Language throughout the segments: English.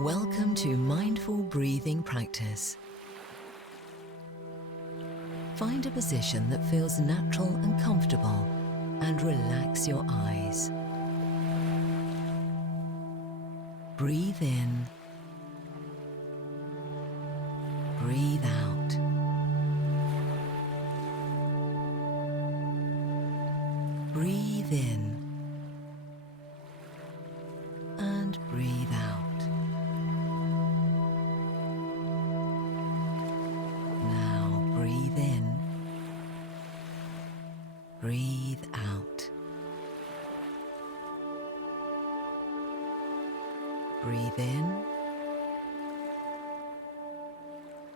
Welcome to mindful breathing practice. Find a position that feels natural and comfortable and relax your eyes. Breathe in, breathe out. Breathe in and breathe out. Now breathe in, breathe out. Breathe in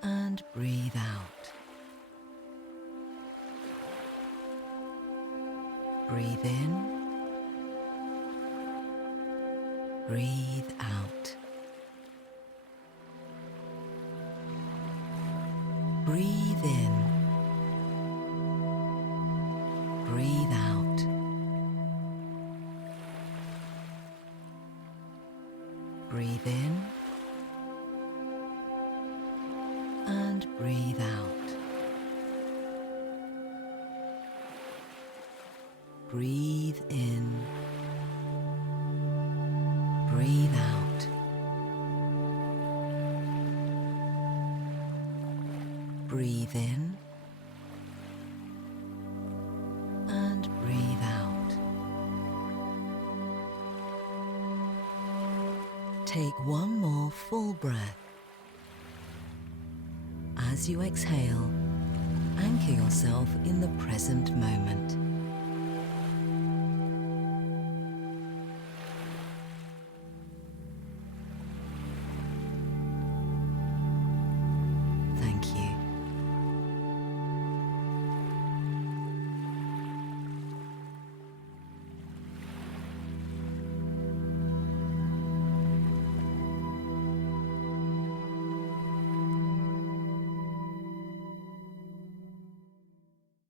and breathe out. Breathe in, breathe out. Breathe in, breathe out. Breathe in and breathe out. Breathe in, breathe out. Breathe in and breathe out. Take one more full breath. As you exhale, anchor yourself in the present moment.